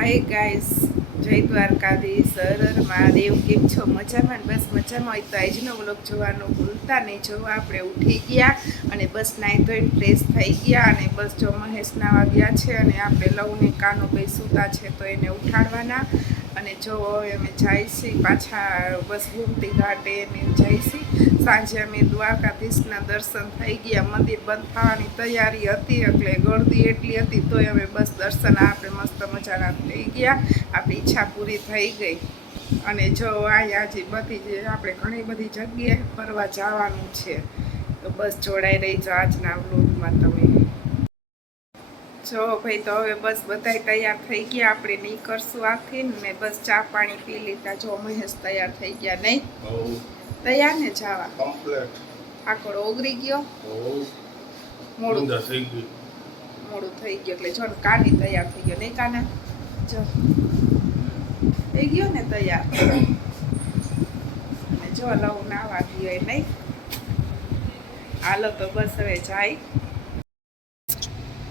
Hi guys, જય દ્વારકાધીશ, હર હર મહાદેવ. કેમ છો? મજામાં? બસ મજામાં હોય તો આજનો વ્લોગ જોવાનું ભૂલતા નહીં. જો આપણે ઉઠી ગયા અને બસ નાહી ધોઈને ફ્રેશ થઈ ગયા અને બસ જો મહેશ નાવા ગયા છે અને આપણે લવને કાનો ભાઈ સૂતા છે તો એને ઉઠાડવાના. અને જો અમે જઈશી પાછા બસ ગુમતી ઘાટે ને જઈશી. સાંજે અમે દ્વારકાધીશના દર્શન થઈ ગયા. મંદિર બંધ થવાની તૈયારી હતી એટલે ગળદી એટલી હતી તોય અમે બસ દર્શન આપણે મસ્ત મજાના થઈ ગયા. આપણી ઈચ્છા પૂરી થઈ ગઈ. અને જો અહીંયા જે બધી જે આપણે ઘણી બધી જગ્યાએ ફરવા જવાનું છે તો બસ જોડાઈ રહીજો આજના વ્લોગમાં તમે. જો ભાઈ તો હવે બસ બધાય તૈયાર થઈ ગયા. આપણે નીકળશું આખી ને બસ ચા પાણી પી લીધા. જો મહેશ તૈયાર થઈ ગયા નહીં? તૈયાર ને જવા કમ્પ્લીટ. આકડો ઓગરી ગયો, મોડું થઈ ગયું એટલે જો કાની તૈયાર થઈ ગયો નહીં કાના? જો થઈ ગયો ને તૈયાર. અને જો લવ નાવા ગયો નહીં. હાલો તો બસ હવે જાય.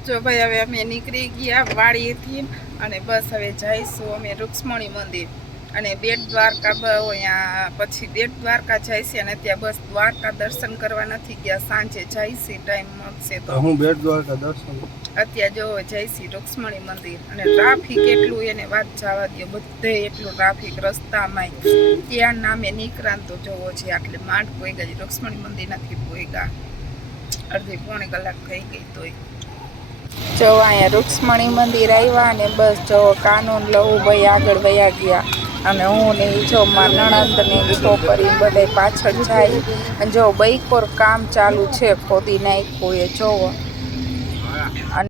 જો ભાઈ હવે અમે નીકળી ગયા વાડીએથી અને બસ હવે જઈશું અમે રૂક્ષ્મણી મંદિર અને બેટ દ્વારકા. અહીંયા પછી બેટ દ્વારકા જઈશી અને ત્યાં બસ દ્વારકા દર્શન કરવા નથી ગયા. સાંજે જઈશી ટાઈમ મળશે તો. હું બેટ દ્વારકા દર્શન અત્યારે જો જઈશી રૂક્ષ્મણી મંદિર અને ટ્રાફિક એટલું એને વાત જવા દો. બધે એટલું ટ્રાફિક રસ્તામાં. ત્યાં નામે નિક્રાંતો જોવો છે આટલે માંડ પોઈગા. રૂક્ષ્મણી મંદિર નથી પોઈગા. અડધી પોણી કલાક થઈ ગઈ તોય. જો અહીંયા રૂક્ષ્મણી મંદિર આવ્યા અને બસ જો કાનૂન લવું ભાઈ આગળ વયા ગયા અને હું ને જો મારા નણંદ ને છોકરી બધે પાછળ જાય. અને જો બૈકોર કામ ચાલુ છે, ખોદી નાખ્યું એ જોવો. અને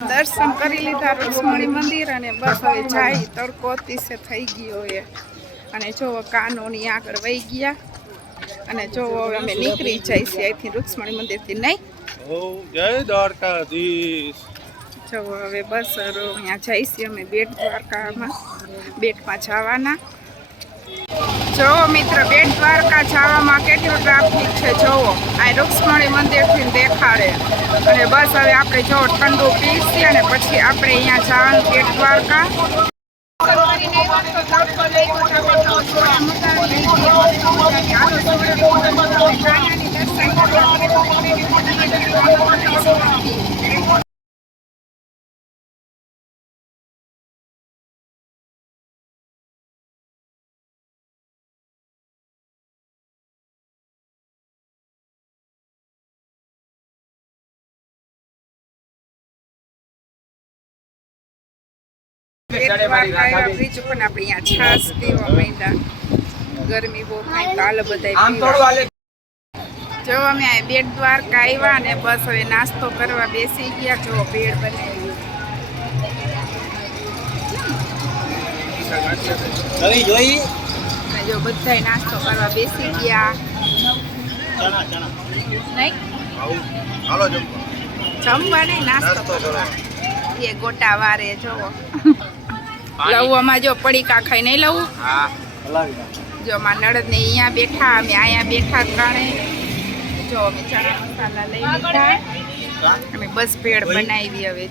દર્શન કરી લીધા રૂક્ષ્મણી મંદિર અને બસ હવે જાય. તડકો અતિશય થઈ ગયો એ અને જો કાનોની આગળ વહી ગયા અને જો હવે અમે નીકળી જઈશું અહીંથી રૂક્ષ્મણી મંદિરથી નહીં. જય દ્વારકાધીશ. જો હવે બસ અહીંયા જઈશું અમે બેટ દ્વારકામાં. બેટમાં જવાના. જો મિત્ર બેટ દ્વારકા જવામાં કેટલું ટ્રાફિક છે જોવો. આ રૂક્ષ્મણી મંદિરથી દેખાડે. અને બસ હવે આપણે જો ઠંડુ પીસી અને પછી આપણે અહીંયા જવાનું બેટ દ્વારકા. બ્રિજ ઉપર આપણે અહીંયા છાસ પીવા માંડ્યા. ગરમી બહુ થાય તો હાલ બધા. જો અમે આ બેટ દ્વારકા આવ્યા અને બસ હવે નાસ્તો કરવા બેસી ગયા. જો ભેળ બનાવી જો બધા નાસ્તો કરવા બેસી ગયા. નહીં જમવા નહીં, નાસ્તો કરવા. એ ગોટા વારે જોવો. લવમાં જો પડીકા ખાઈ નહીં લવું. જો મારા નળદ ને અહીંયા બેઠા, અમે અહીંયા બેઠા ત્રણે. જો અમે ચણા મસાલા લઈ લીધા અને બસ ભેળ બનાવી. હવે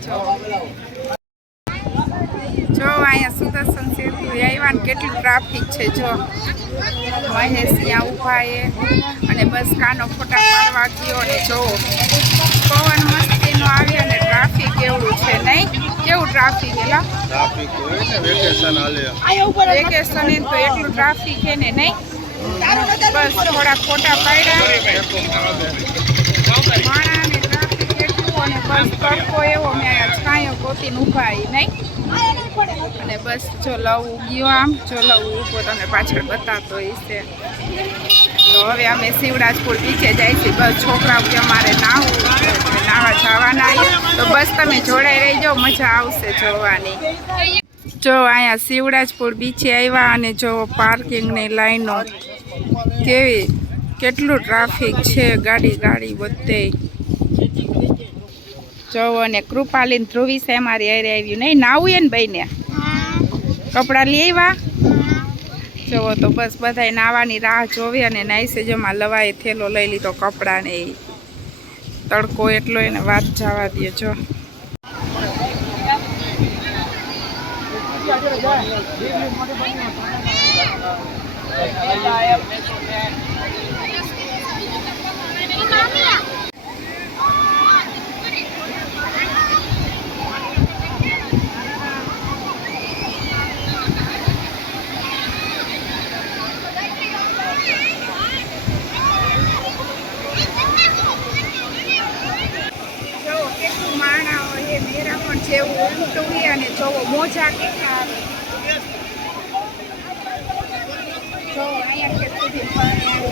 જો અહીંયા સુદર્શન સેતુ આવ્યા ને કેટલું ટ્રાફિક છે. જો મહેશ અહીંયા ઊભા એ અને બસ કાનો ફોટા પાડવા ગયો અને જો પવન મસ્તીનો આવે અને ટ્રાફિક કેવડું છે નહીં? કેવું ટ્રાફિક? એલા ટ્રાફિક હોય ને વેકેશન હાલે. વેકેશન તો એટલું ટ્રાફિક છે ને નહીં? બસ થોડા ફોટા પાડ્યા. માણાને ટ્રાફિક એટલું અને બસ તડકો એવો. મેં અહીંયા છાંયો ગોતીને ઊભા નહીં. અને બસ જો લવ ગયો આમ. જો લવ ઊભો તમને પાછળ બતાવતો હશે. તો હવે અમે શિવરાજપુર બીચે જઈશું. બસ છોકરાઓ કે અમારે નાહવા જવાના. તો બસ તમે જોડાઈ રહીજો, મજા આવશે જોવાની. જો અહીંયા શિવરાજપુર બીચે આવ્યા અને જો પાર્કિંગની લાઈનો કેટલું ટ્રાફિક છે. ગાડી બધે. જો અને કૃપાલીન ધ્રુવી છે અમારી હારે આવ્યું નહીં? નાવું એ ને ભાઈને કપડાં લઈ આવ્યા. જોવો તો બસ બધાય નાવાની રાહ જોવે અને નાઈસે જમાં લવાએ થેલો લઈ લીધો કપડાને. તડકો એટલો એને વાત જવા દે. જો જોવો કેટલું માણા હોય એ મેરામણ જેવું ઉલટું હોય અને જોવો મોજા કેટલા આવે. જોવો અહીંયા કે સુધી પાણી આવે.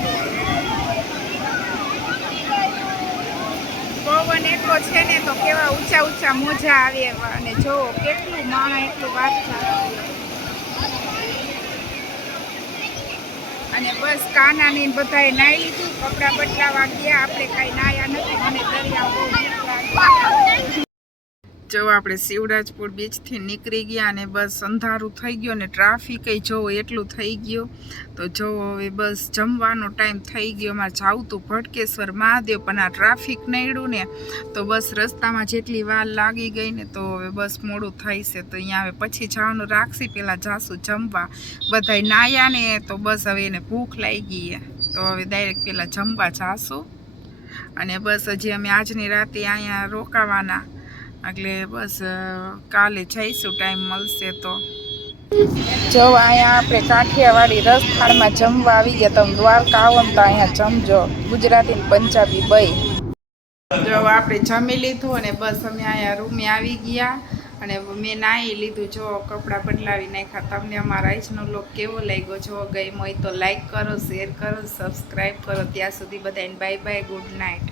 પવન એટલો છે ને તો કેવા ઊંચા ઊંચા મોજા આવે એવા. અને જોવો કેટલું માણા એટલું વાત થાય. અને બસ કાનાની બધાએ નાહી લીધું, કપડાં બદલાવા ગયા. આપણે કાંઈ નાહ્યા નથી. મને દરિયા બહુ બીક લાગે. જો આપણે શિવરાજપુર બીચથી નીકળી ગયા અને બસ અંધારું થઈ ગયું અને ટ્રાફિક જોવો એટલું થઈ ગયું. તો જો હવે બસ જમવાનો ટાઈમ થઈ ગયો. અમારે જવું હતું ભટકેશ્વર મહાદેવ, પણ આ ટ્રાફિક નડ્યું ને તો બસ રસ્તામાં જેટલી વાર લાગી ગઈ ને તો હવે બસ મોડું થઈ છે. તો અહીંયા હવે પછી જવાનું રાખશી, પહેલાં જાશું જમવા. બધાય નાહ્યા ને તો બસ હવે એને ભૂખ લાગી ગઈ, તો હવે ડાયરેક્ટ પહેલાં જમવા જાશું. અને બસ હજી અમે આજની રાતે અહીંયા રોકાવાના, એટલે બસ કાલે જઈશું ટાઈમ મળશે તો. જો અહીંયા આપણે કાઠિયાવાડી રસથાળમાં જમવા આવી ગયા. તમે દ્વારકા આવો ને તો અહીંયા જમજો, ગુજરાતી ને પંજાબી બઈ. જો આપણે જમી લીધું અને બસ અમે અહીંયા રૂમે આવી ગયા અને મેં નાહી લીધું. જો કપડાં બદલાવી નાખ્યા. તમને અમારા આજનો વ્લોગ કેવો લાગ્યો? જો ગમ્યો હોય તો લાઈક કરો, શેર કરો, સબસ્ક્રાઈબ કરો. ત્યાં સુધી બધાને બાય બાય, ગુડ નાઇટ.